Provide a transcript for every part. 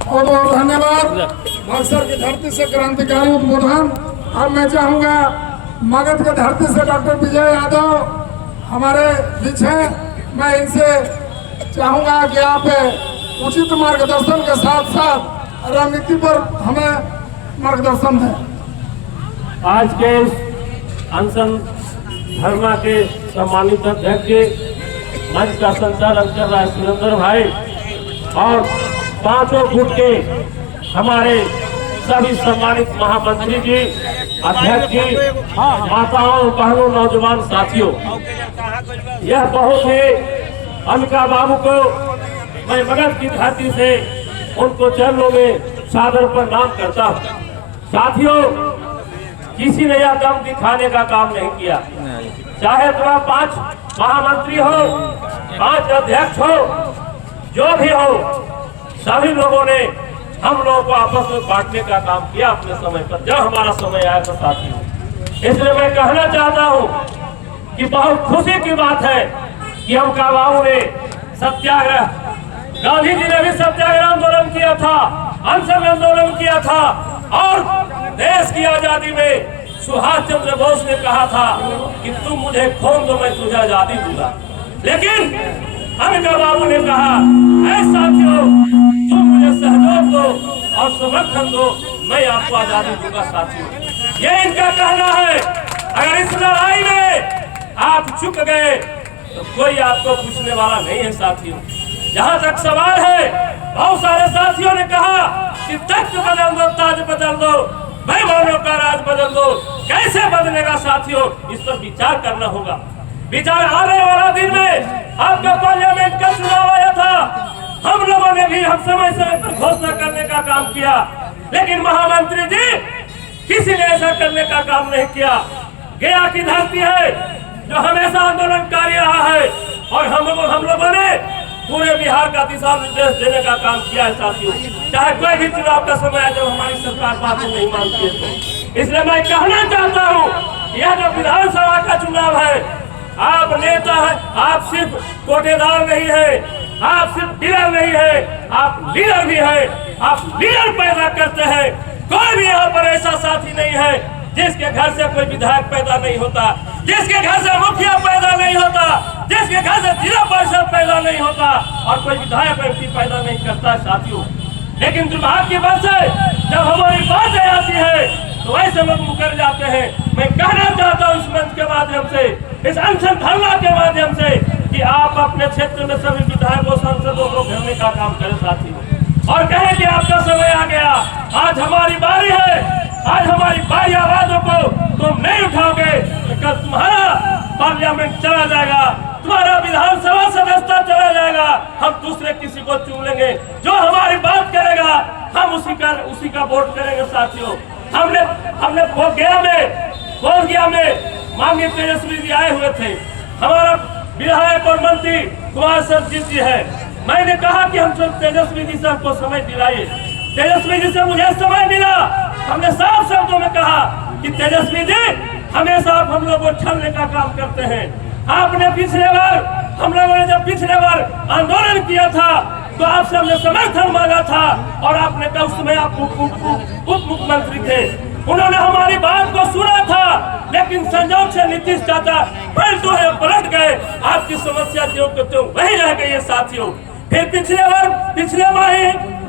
बहुत बहुत धन्यवाद। बक्सर की धरती से क्रांतिकारी उद्बोधन। अब मैं चाहूंगा मगध की धरती से डॉक्टर विजय यादव हमारे बीच हैं। मैं इनसे चाहूंगा कि आप उचित मार्गदर्शन के साथ साथ रणनीति पर हमें मार्गदर्शन दें। आज के इस अनशन धरना के सम्मानित अध्यक्ष मंच का संचालन कर रहा है सुरेंद्र भाई और 5 फुट के हमारे सभी सम्मानित महामंत्री जी, अध्यक्ष जी, माताओं, बहनों, नौजवान साथियों, यह बहुत ही अलका बाबू को मैं मगध की धरती से उनको चरणों में सादर प्रणाम करता हूँ। साथियों, किसी ने यह दम दिखाने का काम नहीं किया, चाहे तो आप 5 महामंत्री हो, 5 अध्यक्ष हो, जो भी हो, सभी लोगों ने हम लोगों को आपस में बांटने का काम किया अपने समय पर, जब हमारा समय आया तो साथियों। इसलिए मैं कहना चाहता हूं कि बहुत खुशी की बात है कि हम बाबू ने सत्याग्रह, गांधी जी ने भी सत्याग्रह आंदोलन किया था, अनशन आंदोलन किया था और देश की आजादी में सुभाष चंद्र बोस ने कहा था कि तुम मुझे खून दो, मैं तुझे आजादी दूंगा। लेकिन अनका बाबू ने कहा, ऐ साथियों, तुम मुझे सहयोग दो और समर्थन दो, मैं आपको आजादी दूंगा। साथियों, ये इनका कहना है। अगर इस लड़ाई में आप चुक गए तो कोई आपको पूछने वाला नहीं है। साथियों, जहां तक सवाल है, बहुत सारे साथियों ने कहा कि तख्त बदल दो, ताज बदल दो, बेईमानों का राज बदल दो। कैसे बदलेगा साथियों, इस पर विचार करना होगा। विचार आने वाला दिन में आपका पार्लियामेंट का चुनाव आया था, हम लोगों ने भी हम समय समय पर घोषणा करने का काम किया, लेकिन महामंत्री जी किसी ने ऐसा करने का काम नहीं किया। गया की धरती है जो हमेशा आंदोलनकारी रहा है और हम लोगों ने पूरे बिहार का दिशा निर्देश देने का काम किया है। साथियों, चाहे कोई भी चुनाव का समय है जब हमारी सरकार बात नहीं मानती है तो। इसलिए मैं कहना चाहता हूँ, यह जो विधानसभा का चुनाव है, आप नेता है, आप सिर्फ कोटेदार नहीं है, आप सिर्फ डीलर नहीं है, आप लीडर भी है। आप लीडर पैदा करते हैं। कोई भी यहाँ पर ऐसा साथी नहीं है जिसके घर से कोई विधायक पैदा नहीं होता, जिसके घर से मुखिया पैदा नहीं होता, जिसके घर से जिला परिषद पैदा नहीं होता और कोई विधायक व्यक्ति पैदा नहीं करता साथियों। लेकिन दुर्भाग्य की बात है, जब हमारी बात आती है तो ऐसे लोग मुकर जाते हैं। मैं कहना चाहता हूँ इस मंच के माध्यम से, इस अनशन धरना के माध्यम से, कि आप अपने क्षेत्र में सभी विधायकों, सांसदों को घेरने का काम करें साथियों और कहें कि आपका समय आ गया, आज हमारी बारी है, आज हमारी बारी। आवाजों को तुम नहीं उठाओगे तो कल तुम्हारा पार्लियामेंट चला जाएगा, तुम्हारा विधानसभा सदस्यता चला जाएगा, हम दूसरे किसी को चुन लेंगे। जो हमारी बात करेगा हम उसी का वोट करेंगे साथियों। हमने बोधगया में माननीय तेजस्वी जी आए हुए थे, हमारा विधायक और मंत्री कुमार सरजीत जी है। मैंने कहा कि हम तेजस्वी जी से हमको समय दिलाइए। तेजस्वी जी से मुझे समय मिला, हमने साफ शब्दों में कहा कि तेजस्वी जी, हमेशा आप हम लोगों को छलने का काम करते हैं। आपने पिछले बार, हम लोगों ने जब पिछले बार आंदोलन किया था तो आपसे हमने समर्थन मांगा था और आपने कहा, उस समय आप उप मुख्यमंत्री थे, उन्होंने हमारी बात को सुना था, लेकिन संजोग से नीतीश चाचा पलट गए। आपकी समस्या जो वही रह गई है साथियों। फिर पिछले माह ही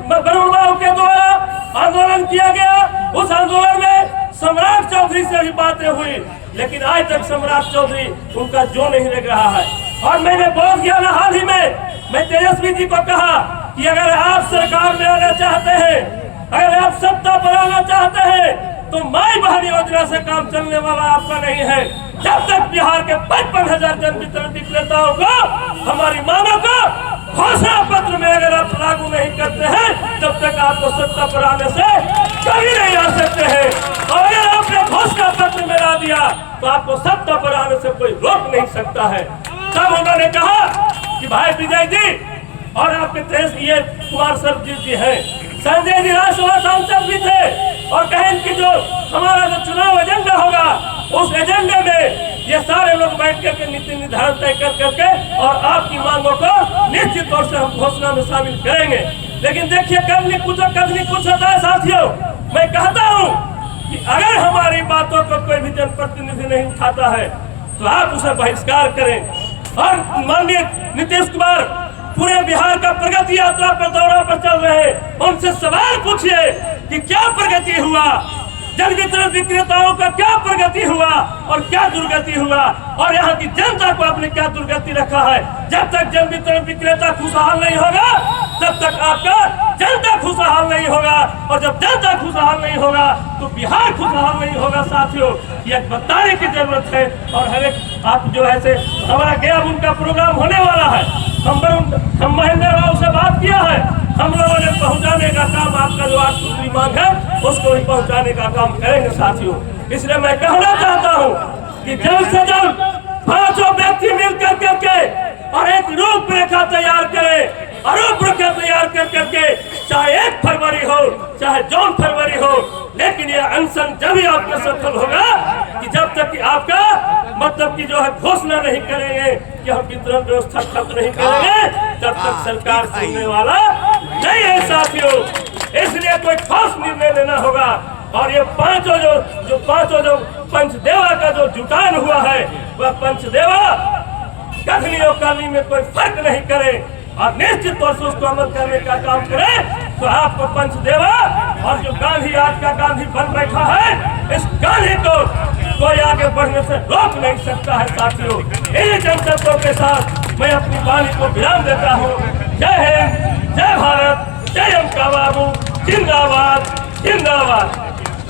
वरुण बाबू के द्वारा आंदोलन किया गया, उस आंदोलन में सम्राट चौधरी से भी बातें हुई, लेकिन आज तक सम्राट चौधरी उनका जो नहीं लग रहा है। और मैंने बोल गया ना, हाल ही में मैं तेजस्वी जी को कहा कि अगर आप सरकार में आना चाहते हैं, अगर आप सत्ता पर आना चाहते हैं, तो माई बहन योजना से काम चलने वाला आपका नहीं है। जब तक बिहार के 55,000 जन वितरण विक्रेताओं को हमारी मांगों को घोषणा पत्र में अगर आप लागू नहीं करते हैं, तब तक आपको सत्ता पर आने से कभी नहीं आ सकते हैं। और अगर आपने घोषणा पत्र में ला दिया तो आपको सत्ता पर आने से कोई रोक नहीं सकता है। तब उन्होंने कहा कि भाई विजय जी और आपके तेज ये कुमार सरजीत जी है, संजय जी राज्यसभा सांसद भी थे, और कहें कि जो हमारा जो चुनाव एजेंडा होगा उस एजेंडे में ये सारे लोग बैठ करके नीति निर्धारण तय कर करके और आपकी मांगों को निश्चित तौर से हम घोषणा में शामिल करेंगे। लेकिन देखिए कभी कुछ होता है साथियों। मैं कहता हूं कि अगर हमारी बातों को कोई भी जनप्रतिनिधि नहीं उठाता है तो आप उसे बहिष्कार करें। और माननीय नीतीश कुमार पूरे बिहार का प्रगति यात्रा पर दौरा पर चल रहे हैं, उनसे सवाल पूछिए कि क्या प्रगति हुआ, जन वितरण विक्रेताओं का क्या प्रगति हुआ और क्या दुर्गति हुआ, और यहाँ की जनता को आपने क्या दुर्गति रखा है। जब तक जन वितरण विक्रेता खुशहाल नहीं होगा तब तक आपका जनता खुशहाल नहीं होगा, और जब जनता खुशहाल नहीं होगा तो बिहार खुशहाल नहीं होगा। साथियों, यह बताने की जरूरत है। और हर एक आप जो है से हमारा गया उनका प्रोग्राम होने वाला है, हम महेंद्र राव से बात किया है, हम लोगों ने पहुंचाने का काम, आपका जो आज दूसरी मांग है उसको भी पहुंचाने का काम करेंगे साथियों। इसलिए मैं कहना चाहता हूं कि जल्द से जल्द 5 व्यक्ति मिलकर करके और एक रूपरेखा तैयार करें, और रूपरेखा तैयार कर करके चाहे 1 फरवरी हो चाहे जून फरवरी हो, लेकिन यह अनशन जब ही आपका सफल होगा कि जब तक कि आपका मतलब कि जो है घोषणा नहीं करेंगे कि हम वितरण व्यवस्था खत्म नहीं करेंगे, तब तक सरकार सुनने वाला नहीं है साथियों। इसलिए कोई ठोस निर्णय लेना होगा। और ये पांचों जो पंचदेवा का जो जुटान हुआ है, वह पंचदेवा कथनी और करनी में कोई फर्क नहीं करे और निश्चित तौर से उसको अमल करने का काम करे, तो आपको पंचदेवा और जो गांधी आज का गांधी बन बैठा है, इस गांधी को कोई आगे बढ़ने से रोक नहीं सकता है साथियों। इन जनशब्दों के साथ मैं अपनी वाणी को विराम देता हूँ। जय हिंद, जय भारत, जय अमका बाबू, जिंदाबाद जिंदाबाद।